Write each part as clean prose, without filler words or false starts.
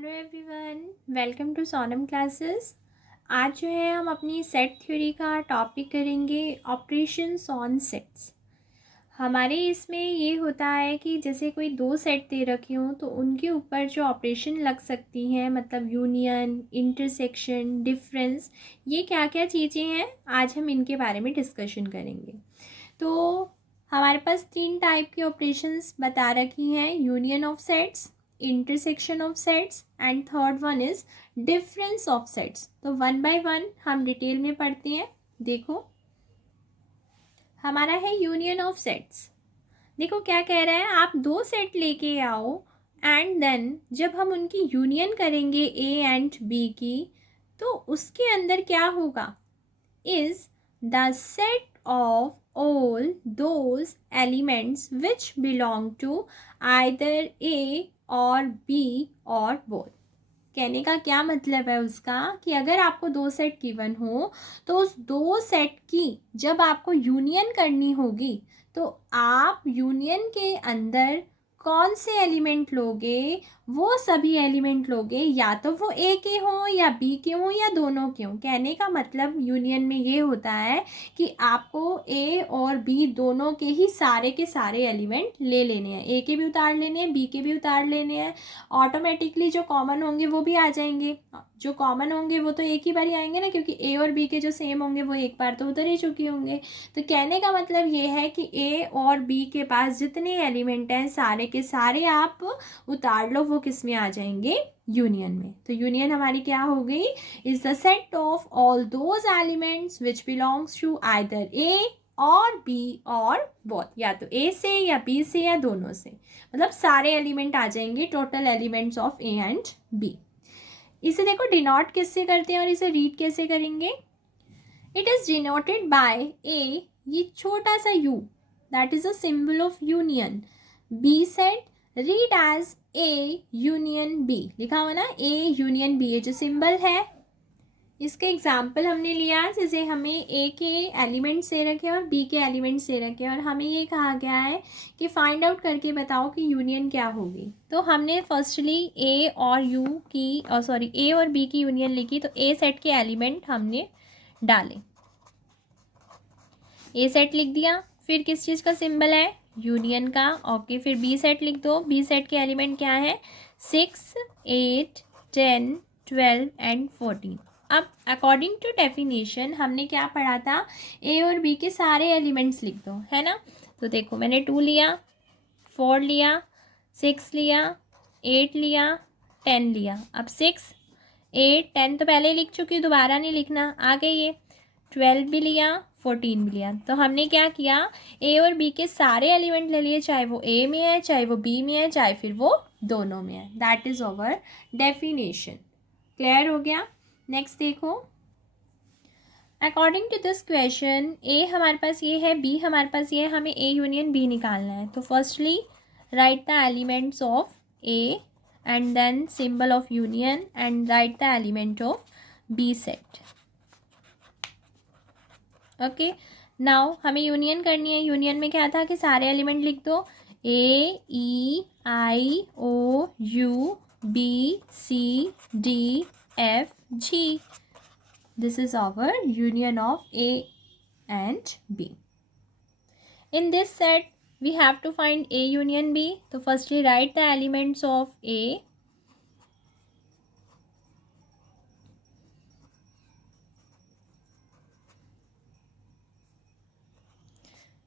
Hello everyone, welcome to Sonam classes. आज जो है हम अपनी सेट थ्योरी का टॉपिक करेंगे ऑपरेशंस ऑन सेट्स। हमारे इसमें ये होता है कि जैसे कोई दो सेट दे रखे हों तो उनके ऊपर जो ऑपरेशन लग सकती हैं, मतलब यूनियन, इंटरसेक्शन, डिफरेंस, ये क्या क्या चीज़ें हैं आज हम इनके बारे में डिस्कशन करेंगे। तो हमारे पास तीन टाइप के ऑपरेशंस बता रखी हैं, union of sets, intersection of sets and third one is difference of sets. तो वन बाय वन हम डिटेल में पढ़ते हैं। देखो, हमारा है यूनियन ऑफ सेट्स। देखो क्या कह रहा है, आप दो सेट लेके आओ एंड देन जब हम उनकी यूनियन करेंगे ए एंड बी की, तो उसके अंदर क्या होगा is the set of all those elements which belong to either A or B or both। कहने का क्या मतलब है उसका कि अगर आपको दो सेट गिवन हो तो उस दो सेट की जब आपको यूनियन करनी होगी तो आप यूनियन के अंदर कौन से एलिमेंट लोगे, वो सभी एलिमेंट लोगे, या तो वो ए के हों या बी के हों या दोनों के हों। कहने का मतलब यूनियन में ये होता है कि आपको ए और बी दोनों के ही सारे के सारे एलिमेंट ले लेने हैं, ए के भी उतार लेने हैं, बी के भी उतार लेने हैं। ऑटोमेटिकली जो कॉमन होंगे वो भी आ जाएंगे, जो कॉमन होंगे वो तो एक ही बार ही आएंगे ना, क्योंकि ए और बी के जो सेम होंगे वो एक बार तो उतर ही चुके होंगे। तो कहने का मतलब ये है कि ए और बी के पास जितने एलिमेंट हैं सारे के सारे आप उतार लो, वो किस में आ जाएंगे, यूनियन में। तो यूनियन हमारी क्या हो गई, is the set of all those elements which belongs to either A और बी और बोथ, या तो ए से या बी से या दोनों से, मतलब सारे एलिमेंट आ जाएंगे, total elements of A and B. इसे देखो डिनोट किससे करते हैं और इसे रीड कैसे करेंगे। It is denoted by A, ये छोटा सा u, that is a symbol of union. B set read as A union B, लिखा हुआ ना ए यूनियन बी, ये जो सिंबल है इसके एग्जाम्पल हमने लिया, जैसे हमें ए के एलिमेंट्स दे रखे और बी के एलिमेंट्स दे रखे और हमें ये कहा गया है कि फाइंड आउट करके बताओ कि यूनियन क्या होगी। तो हमने फर्स्टली ए और यू की ए और बी की यूनियन लिखी। तो ए सेट के एलिमेंट हमने डाले, ए सेट लिख दिया, फिर किस चीज़ का सिंबल है, यूनियन का। ओके, फिर बी सेट लिख दो, बी सेट के एलिमेंट क्या है, 6, 8, 10, 12 एंड 14। अब अकॉर्डिंग टू डेफिनेशन हमने क्या पढ़ा था, ए और बी के सारे एलिमेंट्स लिख दो, है ना। तो देखो मैंने 2 लिया, 4 लिया, 6 लिया, 8 लिया, 10 लिया। अब 6, 8, 10 तो पहले लिख चुकी हूँ, दोबारा नहीं लिखना, आगे ये 12 भी लिया, 14 भी लिया। तो हमने क्या किया, ए और बी के सारे एलिमेंट ले लिए, चाहे वो ए में है, चाहे वो बी में है, चाहे फिर वो दोनों में है। That is our definition. Clear हो गया। नेक्स्ट देखो, अकॉर्डिंग टू दिस क्वेश्चन ए हमारे पास ये है, बी हमारे पास ये है, हमें ए यूनियन बी निकालना है। तो firstly write the elements of A and then symbol of union and write the element of B set. Okay, now हमें यूनियन करनी है। यूनियन में क्या था कि सारे एलिमेंट लिख दो, A E I O U B C D F G. This is our union of A and B. In this set we have to find A union B. तो firstly write the elements of A.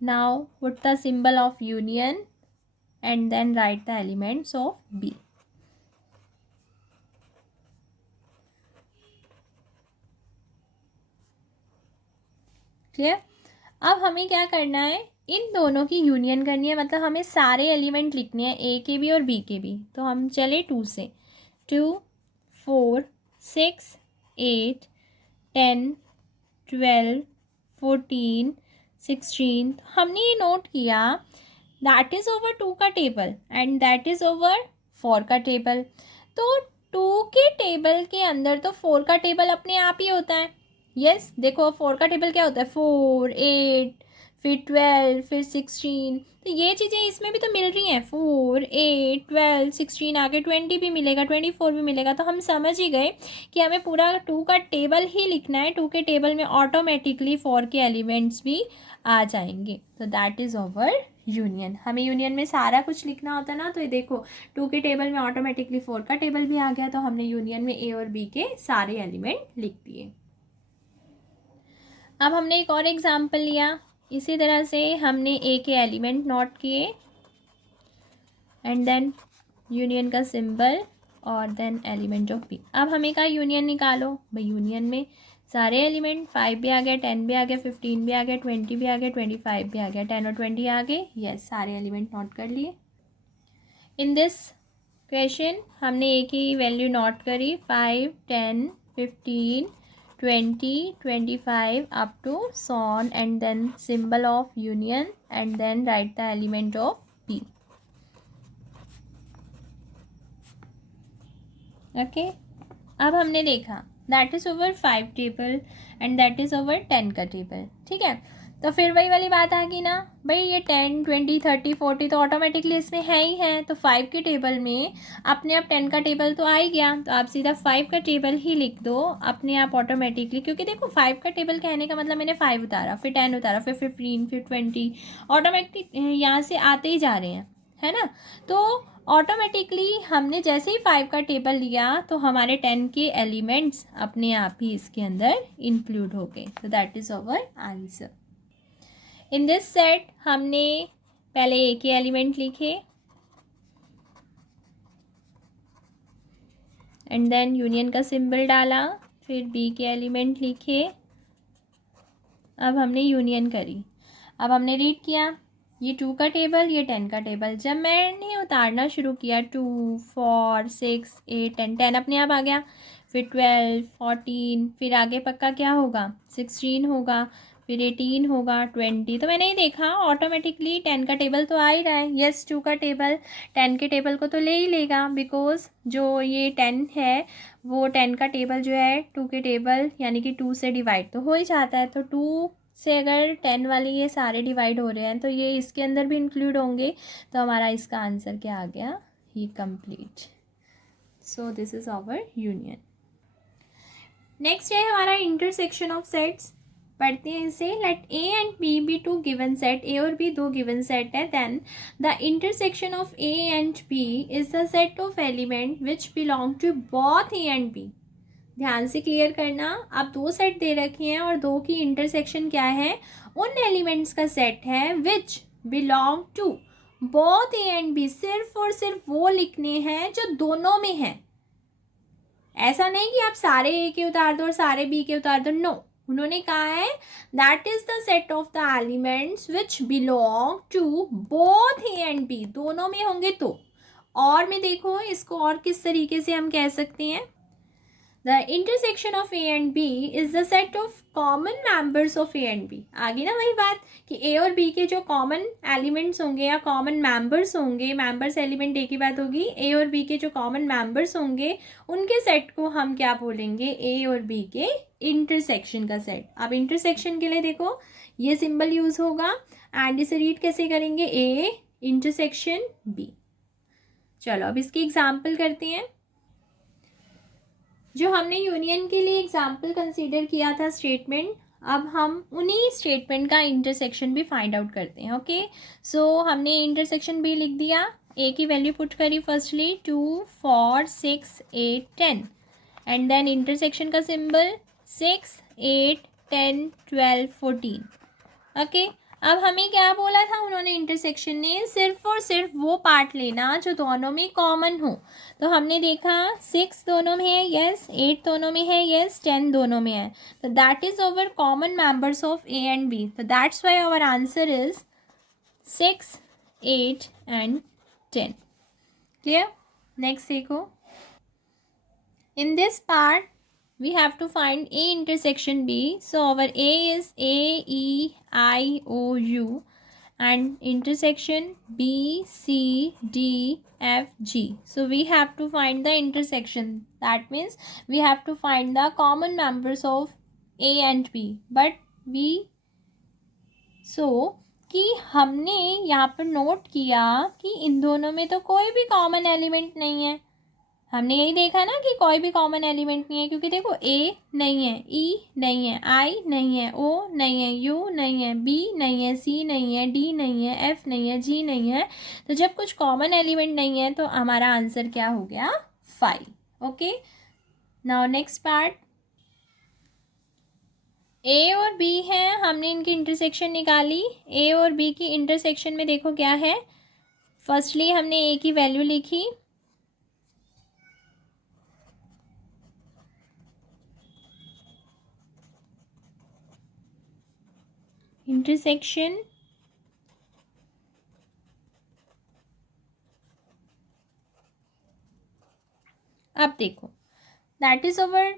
Now put the symbol of union and then write the elements of B. Clear. अब हमें क्या करना है, इन दोनों की union करनी है, मतलब हमें सारे एलिमेंट लिखने हैं, ए के भी और बी के भी। तो हम चले 2 से, 2, 4, 6, 8, 10, 12, 14, 16। तो हमने ये नोट किया दैट इज़ ओवर 2 का table and that is over 4 का टेबल। तो 2 के टेबल के अंदर तो 4 का टेबल अपने आप ही होता है। यस देखो 4 का टेबल क्या होता है, 4, 8, फिर 12, फिर 16। तो ये चीज़ें इसमें भी तो मिल रही हैं, 4, 8, 12, 16, आगे 20 भी मिलेगा, 24 भी मिलेगा। तो हम समझ ही गए कि हमें पूरा 2 का टेबल ही लिखना है। 2 के टेबल में ऑटोमेटिकली 4 के एलिमेंट्स भी आ जाएंगे। तो दैट इज़ ओवर यूनियन। हमें यूनियन में सारा कुछ लिखना होता है ना, तो ये देखो 2 के टेबल में ऑटोमेटिकली 4 का टेबल भी आ गया। तो हमने यूनियन में ए और बी के सारे एलिमेंट लिख दिए। अब हमने एक और एग्जाम्पल लिया, इसी तरह से हमने ए के एलिमेंट नोट किए एंड देन यूनियन का सिंबल और देन एलिमेंट ऑफ बी। अब हमें का यूनियन निकालो भाई। यूनियन में सारे एलिमेंट 5 भी आ गया, 10 भी आ गया, 15 भी आ गया, 20 भी आ गया, 25 भी आ गया, 10 और 20 आ गए। यस, सारे एलिमेंट नोट कर लिए। इन दिस क्वेश्चन हमने ए की वैल्यू नोट करी 5, 10, 15, 20, 25 up to so on, and then symbol of union, and then write the element of P. Okay, अब हमने देखा that is over 5 table and that is over 10 का table. ठीक है, तो फिर वही वाली बात आ गई ना भाई, ये 10, 20, 30, 40 तो ऑटोमेटिकली इसमें है ही है। तो 5 के टेबल में अपने आप 10 का टेबल तो आ ही गया, तो आप सीधा 5 का टेबल ही लिख दो अपने आप ऑटोमेटिकली। क्योंकि देखो 5 का टेबल कहने का मतलब मैंने 5 उतारा, फिर 10 उतारा, फिर 15, फिर 20, ऑटोमेटिक यहाँ से आते ही जा रहे हैं, है ना। तो ऑटोमेटिकली हमने जैसे ही 5 का टेबल लिया तो हमारे 10 के एलिमेंट्स अपने आप ही इसके अंदर इंक्लूड हो गए। तो that is our answer. In this set हमने पहले ए के एलिमेंट लिखे एंड देन यूनियन का सिंबल डाला, फिर बी के एलिमेंट लिखे। अब हमने यूनियन करी, अब हमने रीड किया ये 2 का टेबल, ये 10 का टेबल। जब मैंने उतारना शुरू किया 2, 4, 6, 8, 10, 10 अपने आप आ गया, फिर 12, 14, फिर आगे पक्का क्या होगा 16 होगा, फिर 18 होगा, 20। तो मैंने ये देखा ऑटोमेटिकली 10 का टेबल तो आ ही रहा है। यस, 2 का टेबल 10 के टेबल को तो ले ही लेगा, बिकॉज जो ये 10 है वो 10 का टेबल जो है 2 के टेबल यानी कि 2 से डिवाइड तो हो ही जाता है। तो 2 से अगर 10 वाले ये सारे डिवाइड हो रहे हैं तो ये इसके अंदर भी इंक्लूड होंगे। तो हमारा इसका आंसर क्या आ गया, ही complete. So this is our union. Next है हमारा इंटरसेक्शन ऑफ सेट्स। पढ़ते हैं इसे। Let A and B 2 given set, A और बी 2 गिवन सेट है। Then the intersection of A and B is the set of element which belong to both A and B. ध्यान से clear करना, आप 2 set दे रखे हैं और 2 की इंटरसेक्शन क्या है, उन एलिमेंट्स का सेट है which belong to both A and B. सिर्फ और सिर्फ वो लिखने हैं जो दोनों में हैं। ऐसा नहीं कि आप सारे ए के उतार दो और सारे बी के उतार दो, नो। उन्होंने कहा है that is the set of the elements which belong to both A and B, दोनों में होंगे तो। और में देखो इसको और किस तरीके से हम कह सकते हैं, the intersection of A and B is the set of common members of A and B. आगे ना वही बात कि ए और बी के जो कॉमन एलिमेंट्स होंगे या कॉमन मेंबर्स होंगे, मेंबर्स एलिमेंट ए की बात होगी, ए और बी के जो कॉमन मेंबर्स होंगे उनके सेट को हम क्या बोलेंगे, ए और बी के इंटरसेक्शन का सेट। अब इंटरसेक्शन के लिए देखो ये सिंबल यूज होगा एंड इसे रीड कैसे करेंगे, ए इंटरसेक्शन बी। चलो अब इसकी एग्जाम्पल करते हैं। जो हमने यूनियन के लिए एग्जाम्पल कंसीडर किया था स्टेटमेंट, अब हम उन्हीं स्टेटमेंट का इंटरसेक्शन भी फाइंड आउट करते हैं। ओके, सो हमने इंटरसेक्शन भी लिख दिया। ए की वैल्यू पुट करी फर्स्टली 2, 4, 6, 8, 10 एंड देन इंटरसेक्शन का सिंबल 6, 8, 10, 12, 14। ओके, अब हमें क्या बोला था उन्होंने, इंटरसेक्शन ने सिर्फ और सिर्फ वो पार्ट लेना जो दोनों में कॉमन हो। तो हमने देखा 6 दोनों में है, यस, 8 दोनों में है, यस, 10 दोनों में है। तो that is our common members of A and B. तो that's why our answer is 6, 8 and 10। Clear. Next देखो, in this part we have to find A intersection B. So our A is A, E, I, O, U and intersection B, C, D, F, G. So we have to find the intersection. That means we have to find the common members of A and B. But we सो कि हमने यहाँ पर note किया कि इन दोनों में तो कोई भी कॉमन एलिमेंट नहीं है। हमने यही देखा ना कि कोई भी कॉमन एलिमेंट नहीं है, क्योंकि देखो ए नहीं है, ई नहीं है, आई नहीं है, ओ नहीं है, यू नहीं है, बी नहीं है, सी नहीं है, डी नहीं है, एफ नहीं है, जी नहीं है। तो जब कुछ कॉमन एलिमेंट नहीं है तो हमारा आंसर क्या हो गया? 5। Okay, now next part. A और बी है, हमने इनकी इंटरसेक्शन निकाली। ए और बी की इंटरसेक्शन में देखो क्या है। फर्स्टली हमने ए की वैल्यू लिखी, इंटरसेक्शन अब देखो, that is over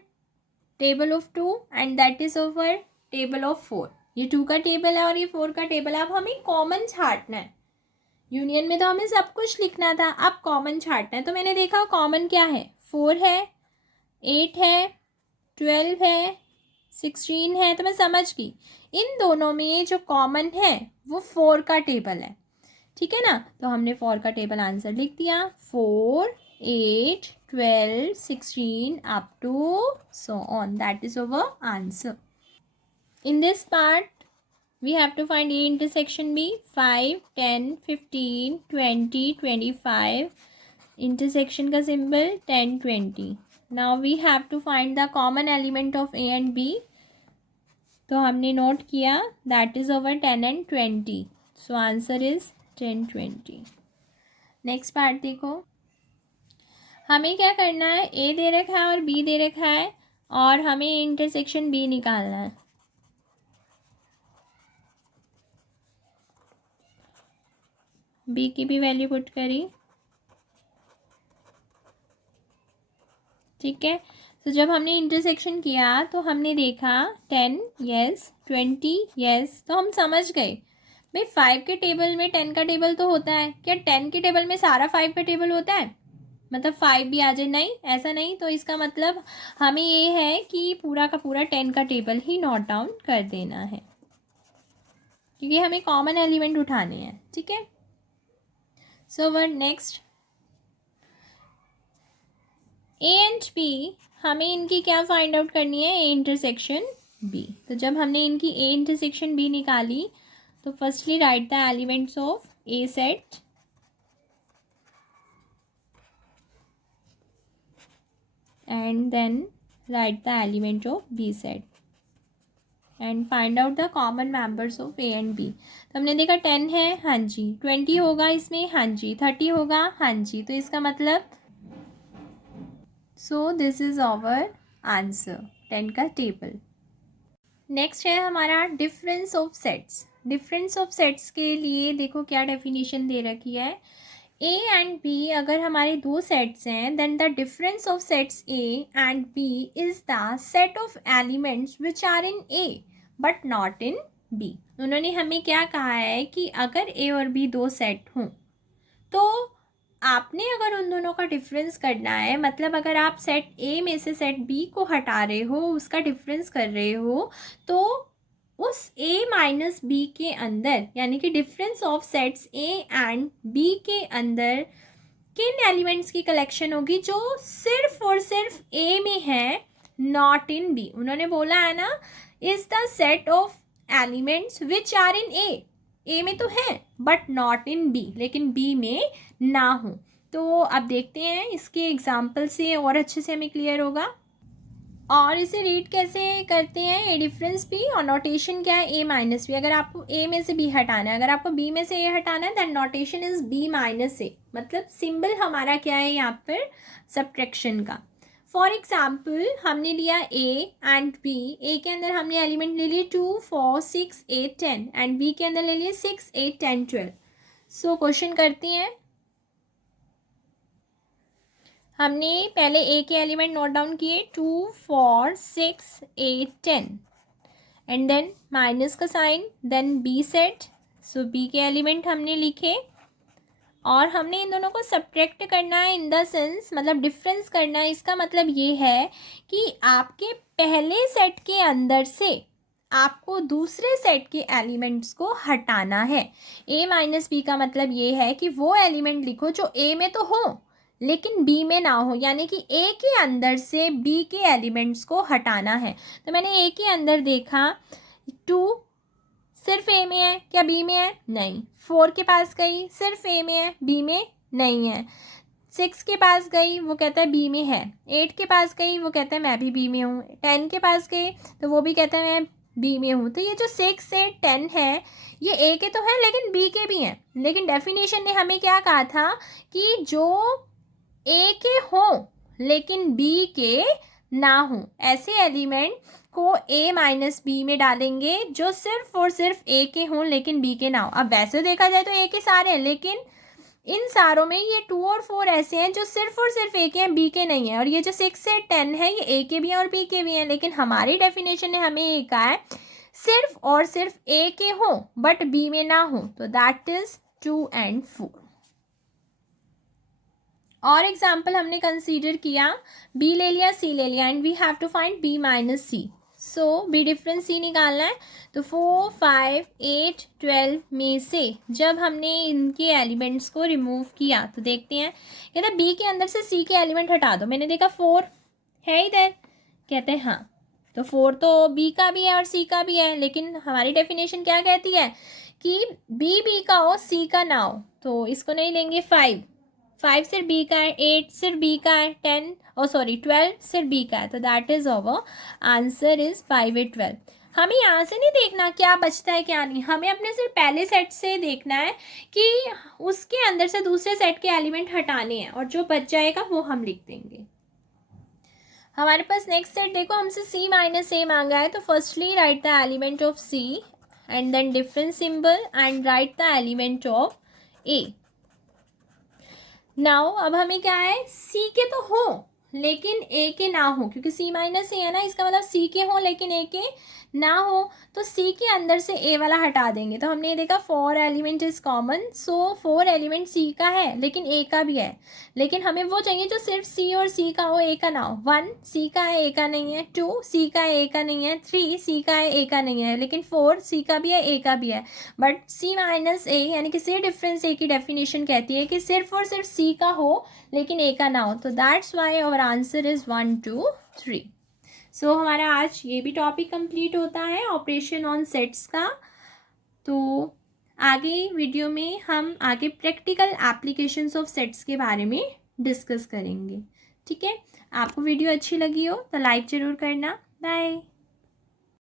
table of 2 and that is over table of 4। ये 2 का टेबल है और ये 4 का टेबल है। अब हमें कॉमन छांटना है। यूनियन में तो हमें सब कुछ लिखना था, अब कॉमन छांटना है। तो मैंने देखा कॉमन क्या है, 4 है, 8 है, 12 है, 16 है। तो मैं समझ गई इन दोनों में जो कॉमन है वो 4 का टेबल है। ठीक है ना, तो हमने 4 का टेबल आंसर लिख दिया। 4, 8, 12, 16 up to so on, that is our answer. In this part we have to find A intersection B, 5, 10, 15, 20, 25, intersection का symbol 10, 20. Now we have to find the common element of A and B. तो हमने note किया that is over 10 and 20. So answer is 10, 20. Next part देखो, हमें क्या करना है, ए दे रखा है और बी दे रखा है और हमें इंटरसेक्शन बी निकालना है। बी की भी वैल्यू पुट करी। ठीक है, तो जब हमने इंटरसेक्शन किया तो हमने देखा 10 यस, 20 यस, तो हम समझ गए भाई 5 के टेबल में 10 का टेबल तो होता है। क्या 10 के टेबल में सारा 5 का टेबल होता है, मतलब 5 भी आ जाए? नहीं, ऐसा नहीं। तो इसका मतलब हमें ये है कि पूरा का पूरा 10 का टेबल ही नोट डाउन कर देना है, क्योंकि हमें कॉमन एलिमेंट उठाने हैं। ठीक है, सो वर नेक्स्ट ए एंड बी, हमें इनकी क्या फाइंड आउट करनी है, ए इंटरसेक्शन बी। तो जब हमने इनकी ए इंटरसेक्शन बी निकाली तो firstly write the elements of A set and then write the element of B set and find out the common members of A and B. तो हमने देखा 10 है, हाँ जी, 20 होगा इसमें, हाँ जी, 30 होगा, हाँ जी। तो इसका मतलब so this is our answer, 10 का टेबल। नेक्स्ट है हमारा difference of sets. Difference of sets के लिए देखो क्या डेफिनेशन दे रखी है, ए एंड बी अगर हमारे दो सेट्स हैं then the difference of sets A and B is the set of elements which are in A but not in B. उन्होंने हमें क्या कहा है कि अगर ए और बी दो सेट हों तो आपने अगर उन दोनों का डिफरेंस करना है, मतलब अगर आप सेट ए में से सेट बी को हटा रहे हो, उसका डिफरेंस कर रहे हो, तो उस ए माइनस बी के अंदर, यानी कि difference of sets A and B के अंदर किन एलिमेंट्स की कलेक्शन होगी जो सिर्फ और सिर्फ ए में है, नॉट इन बी। उन्होंने बोला है ना, is the set of elements which are in A में तो है बट नॉट इन बी, लेकिन बी में ना हो। तो अब देखते हैं इसके एग्जाम्पल से और अच्छे से हमें क्लियर होगा। और इसे रीड कैसे करते हैं, ए डिफरेंस बी, और नोटेशन क्या है, ए माइनस बी। अगर आपको ए में से बी हटाना है, अगर आपको बी में से ए हटाना है then notation is B minus A, मतलब सिंबल हमारा क्या है यहाँ पर, सब्ट्रैक्शन का। फॉर एग्जाम्पल हमने लिया ए एंड बी, ए के अंदर हमने एलिमेंट ले लिए 2, 4, 6, 8, 10 एंड बी के अंदर ले लिए 6, 8, 10, 12। सो क्वेश्चन करते हैं। हमने पहले ए के एलिमेंट नोट डाउन किए 2, 4, 6, 8, 10 एंड देन माइनस का साइन, देन बी सेट। सो बी के एलिमेंट हमने लिखे और हमने इन दोनों को सब्ट्रैक्ट करना है, इन द सेंस मतलब डिफरेंस करना है। इसका मतलब ये है कि आपके पहले सेट के अंदर से आपको दूसरे सेट के एलिमेंट्स को हटाना है। a माइनस बी का मतलब ये है कि वो एलिमेंट लिखो जो a में तो हो लेकिन b में ना हो, यानी कि a के अंदर से b के एलिमेंट्स को हटाना है। तो मैंने a के अंदर देखा 2 सिर्फ a में है, क्या b में है? नहीं। 4 के पास गई, सिर्फ a में है, b में नहीं है। 6 के पास गई, वो कहता है बी में है। 8 के पास गई, वो कहता है मैं भी बी में हूँ। 10 के पास गई तो वो भी कहता है मैं बी में हूँ। तो ये जो 6 से 10 है ये ए के तो है लेकिन बी के भी हैं। लेकिन डेफिनेशन ने हमें क्या कहा था कि जो ए के हों लेकिन बी के ना हों, ऐसे एलिमेंट को a माइनस बी में डालेंगे जो सिर्फ और सिर्फ a के हों लेकिन b के ना हो। अब वैसे देखा जाए तो a के सारे हैं, लेकिन इन सारों में ये 2 और 4 ऐसे हैं जो सिर्फ और सिर्फ ए के हैं, बी के नहीं है। और ये जो 6 से 10 है ये ए के भी हैं और बी के भी हैं। लेकिन हमारी डेफिनेशन ने हमें ये कहा है सिर्फ और सिर्फ ए के हो बट बी में ना हो, तो दैट इज 2 and 4। और एग्जाम्पल हमने कंसीडर किया, बी ले लिया, सी ले लिया, and we have to find B minus C. So B difference C निकालना है। तो 4, 5, 8, 12 में से जब हमने इनके एलिमेंट्स को रिमूव किया तो देखते हैं, कहते हैं बी के अंदर से सी के एलिमेंट हटा दो। मैंने देखा 4 है इधर, कहते हैं हाँ, तो 4 तो बी का भी है और सी का भी है। लेकिन हमारी डेफिनेशन क्या कहती है कि बी का हो सी का ना हो, तो इसको नहीं लेंगे। 5 सिर्फ बी का है, 8 सिर्फ बी का है, 12 सिर्फ बी का है, तो that is our answer is 5, 8, 12। हमें यहाँ से नहीं देखना क्या बचता है क्या नहीं, हमें अपने सिर्फ पहले सेट से देखना है कि उसके अंदर से दूसरे सेट के एलिमेंट हटाने हैं और जो बच जाएगा वो हम लिख देंगे। हमारे पास नेक्स्ट सेट देखो, हमसे c माइनस ए मांगा है। तो firstly write the element of c and then difference symbol and write the element of a। Now अब हमें क्या है, सी के तो हो लेकिन ए के ना हो, क्योंकि सी माइनस ए है ना, इसका मतलब सी के हो लेकिन ए के ना हो। तो सी के अंदर से ए वाला हटा देंगे। तो हमने ये देखा 4 element is common, so 4 element C का है लेकिन ए का भी है। लेकिन हमें वो चाहिए जो सिर्फ सी और सी का हो, ए का ना हो। 1 सी का है, ए का नहीं है। 2 सी का है, ए का नहीं है। 3 सी का है, ए का नहीं है। लेकिन 4 सी का भी है, ए का भी है। बट सी माइनस ए यानी कि सी डिफरेंस ए की डेफिनेशन कहती है कि सिर्फ और सिर्फ सी का हो लेकिन ए का ना हो। तो that's why our answer is 1, 2, 3। सो हमारा आज ये भी टॉपिक कंप्लीट होता है ऑपरेशन ऑन सेट्स का। तो आगे वीडियो में हम आगे प्रैक्टिकल एप्लीकेशंस ऑफ सेट्स के बारे में डिस्कस करेंगे। ठीक है, आपको वीडियो अच्छी लगी हो तो लाइक ज़रूर करना। बाय।